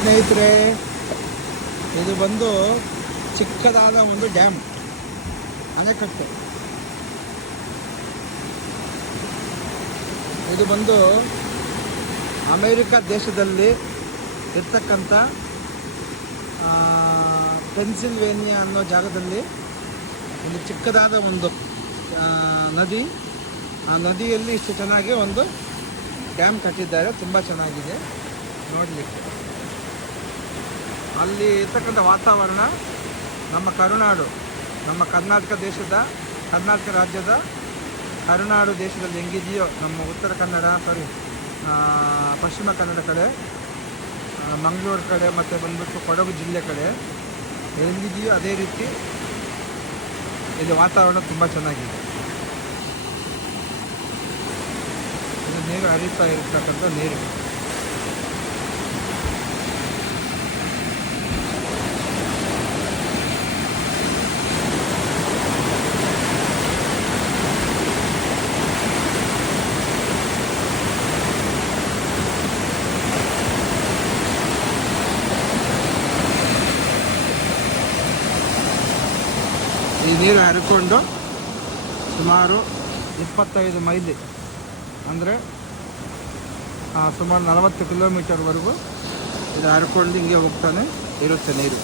ಸ್ನೇಹಿತರೆ, ಇದು ಬಂದು ಚಿಕ್ಕದಾದ ಒಂದು ಡ್ಯಾಮ್, ಅಣೆಕಟ್ಟು. ಇದು ಬಂದು ಅಮೇರಿಕಾ ದೇಶದಲ್ಲಿ ಇರ್ತಕ್ಕಂಥ ಪೆನ್ಸಿಲ್ವೇನಿಯಾ ಅನ್ನೋ ಜಾಗದಲ್ಲಿ ಒಂದು ಚಿಕ್ಕದಾದ ಒಂದು ನದಿ. ಆ ನದಿಯಲ್ಲಿ ಇಷ್ಟು ಚೆನ್ನಾಗಿ ಒಂದು ಡ್ಯಾಮ್ ಕಟ್ಟಿದ್ದಾರೆ. ತುಂಬ ಚೆನ್ನಾಗಿದೆ ನೋಡಲಿಕ್ಕೆ. ಅಲ್ಲಿ ಇರ್ತಕ್ಕಂಥ ವಾತಾವರಣ ನಮ್ಮ ಕರುನಾಡು, ನಮ್ಮ ಕರ್ನಾಟಕ ರಾಜ್ಯದ ಕರುನಾಡು ದೇಶದಲ್ಲಿ ಹೆಂಗಿದೆಯೋ, ನಮ್ಮ ಉತ್ತರ ಕನ್ನಡ ಪಶ್ಚಿಮ ಕನ್ನಡ ಕಡೆ, ಮಂಗಳೂರು ಕಡೆ ಮತ್ತು ಬಂದ್ಬಿಟ್ಟು ಕೊಡಗು ಜಿಲ್ಲೆ ಕಡೆ ಹೆಂಗಿದೆಯೋ ಅದೇ ರೀತಿ ಇಲ್ಲಿ ವಾತಾವರಣ ತುಂಬ ಚೆನ್ನಾಗಿದೆ. ಇದು ನೀರು ಹರಿತಾ ಇರ್ತಕ್ಕಂಥ ನೀರು. ಈ ನೀರು ಹರಿಕೊಂಡು ಸುಮಾರು 25 ಮೈಲಿ ಅಂದರೆ ಸುಮಾರು 40 ಕಿಲೋಮೀಟರ್ವರೆಗೂ ಇದು ಹರ್ಕೊಂಡು ಹಿಂಗೆ ಹೋಗ್ತಾನೆ ಇರುತ್ತೆ ನೀರು.